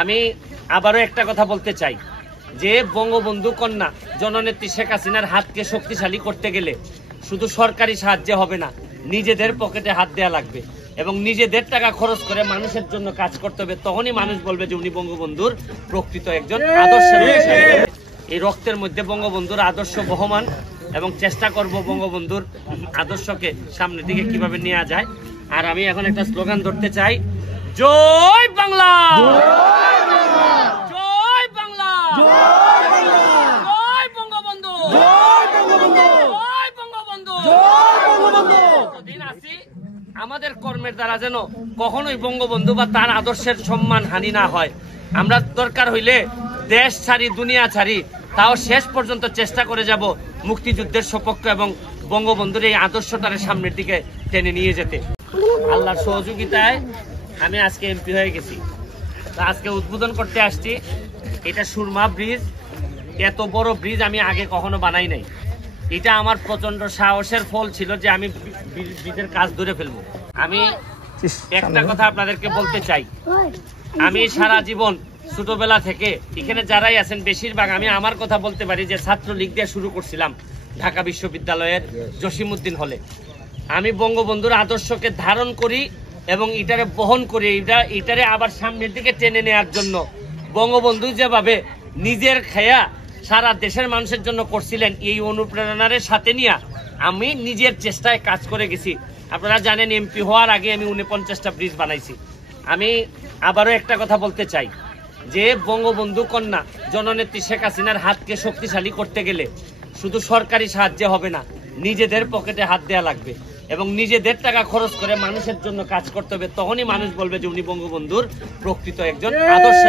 আমি আবারও একটা কথা বলতে চাই যে বঙ্গবন্ধু কন্যা জননেত্রী শেখ হাসিনার হাতকে শক্তিশালী করতে গেলে শুধু সরকারি সাহায্যে হবে না, নিজেদের পকেটে হাত দেওয়া লাগবে এবং নিজেদের টাকা খরচ করে মানুষের জন্য কাজ করতে হবে। তখনই মানুষ বলবে যে উনি বঙ্গবন্ধুর প্রকৃত একজন আদর্শ। এই রক্তের মধ্যে বঙ্গবন্ধুর আদর্শ বহমান এবং চেষ্টা করব বঙ্গবন্ধুর আদর্শকে সামনের দিকে কিভাবে নেওয়া যায়। আর আমি এখন একটা স্লোগান ধরতে চাই, জয় বাংলা, জয় বাংলা, জয় বঙ্গবন্ধু, জয় বঙ্গবন্ধু। যতদিন আছি আমাদের কর্মের দ্বারা যেন কখনোই বঙ্গবন্ধু বা তার আদর্শের সম্মান হানি না হয়। আমরা দরকার হইলে দেশ ছাড়ি, দুনিয়া ছাড়ি, তাও শেষ পর্যন্ত চেষ্টা করে যাব মুক্তিযুদ্ধের সপক্ষ এবং বঙ্গবন্ধুর এই আদর্শটার সামনের দিকে টেনে নিয়ে যেতে। আল্লাহর সহযোগিতায় আমি আজকে এমপি হয়ে গেছি। আজকে উদ্বোধন করতে আসছি। এটা সুরমা ব্রিজ। এত বড় ব্রিজ আমি আগে কখনো বানাই নাই। এটা আমার প্রচন্ড সাহসের ফল ছিল যে আমি ব্রিজের কাজ ধরে ফেলবো। আমি একটা কথা আপনাদেরকে বলতে চাই, আমি সারা জীবন ছোটবেলা থেকে এখানে যারাই আছেন বেশিরভাগ আমি আমার কথা বলতে পারি যে ছাত্রলীগ দিয়ে শুরু করছিলাম ঢাকা বিশ্ববিদ্যালয়ের জসিমউদ্দিন হলে। আমি বঙ্গবন্ধুর আদর্শকে ধারণ করি এবং এটারে বহন করি। এটারে আবার সামনের দিকে টেনে নেওয়ার জন্য বঙ্গবন্ধু যেভাবে নিজের খেয়া সারা দেশের মানুষের জন্য করছিলেন, এই অনুপ্রেরণার সাথে নিয়ে আমি নিজের চেষ্টায় কাজ করে গেছি। আপনারা জানেন এমপি হওয়ার আগে আমি 49টা ব্রিজ বানাইছি। আমি আবারও একটা কথা বলতে চাই যে বঙ্গবন্ধু কন্যা জননেত্রী শেখ হাসিনার হাতকে শক্তিশালী করতে গেলে শুধু সরকারি সাহায্যে হবে না, নিজেদের পকেটে হাত দেওয়া লাগবে এবং নিজেদের টাকা খরচ করে মানুষের জন্য কাজ করতে হবে। তখনই মানুষ বলবে যে উনি বঙ্গবন্ধুর প্রকৃত একজন আদর্শ।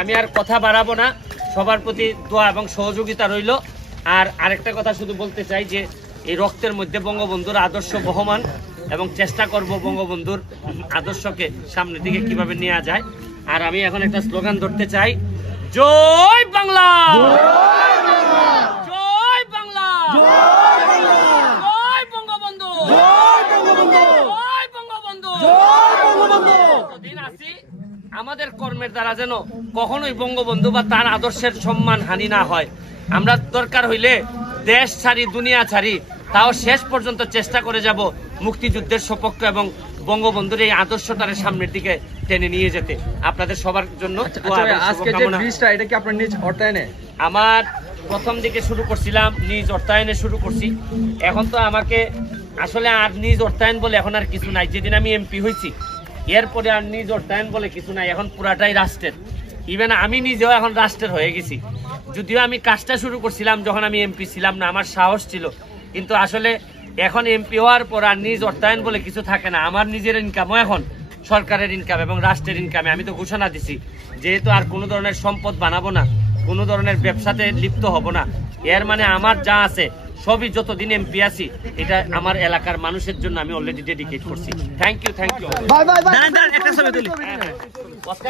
আমি আর কথা বাড়াবো না, সবার প্রতি দোয়া এবং সহযোগিতা রইল। আর আরেকটা কথা শুধু বলতে চাই যে এই রক্তের মধ্যে বঙ্গবন্ধুর আদর্শ বহমান এবং চেষ্টা করব বঙ্গবন্ধুর আদর্শকে সামনের দিকে কিভাবে নেওয়া যায়। আর আমি এখন একটা স্লোগান ধরতে চাই, জয় বাংলা, জয় বাংলা, জয় বঙ্গবন্ধু, জয় বঙ্গবন্ধু। যতদিন আছি আমাদের কর্মের দ্বারা যেন কখনোই বঙ্গবন্ধু বা তার আদর্শের সম্মান হানি না হয়। আমরা দরকার হইলে দেশ ছাড়ি, দুনিয়া ছাড়ি, তাও শেষ পর্যন্ত চেষ্টা করে যাব মুক্তিযুদ্ধের সপক্ষ এবং বঙ্গবন্ধুর এই আদর্শটার সামনের দিকে টেনে নিয়ে যেতে। আপনাদের সবার জন্য আমার প্রথম দিকে শুরু করছিলাম নিজ অর্থায়নে শুরু করছি। এখন তো আমাকে আসলে আর নিজ অর্থায়ন বলে এখন আর কিছু নাই। যেদিন আমি এমপি হয়েছি এরপরে আর নিজ অর্থায়ন বলে কিছু নাই, এখন পুরাটাই রাষ্ট্রের। ইভেন আমি নিজেও এখন রাষ্ট্রের হয়ে গেছি। যদিও আমি কাজটা শুরু করছিলাম যখন আমি এমপি ছিলাম না, আমার সাহস ছিল, কিন্তু আসলে এখন এমপি হওয়ার পর আর নিজ অর্থায়ন বলে কিছু থাকে না। আমার নিজের ইনকামও এখন সরকারের ইনকাম এবং রাষ্ট্রের ইনকামে। আমি তো ঘোষণা দিছি যেহেতু আর কোনো ধরনের সম্পদ বানাবো না, কোনো ধরনের ব্যবসাতে লিপ্ত হব না। এর মানে আমার যা আছে সবই যতদিন এমপি আছি এটা আমার এলাকার মানুষের জন্য আমি অলরেডি ডেডিকেট করছি। Thank you, thank you. কথা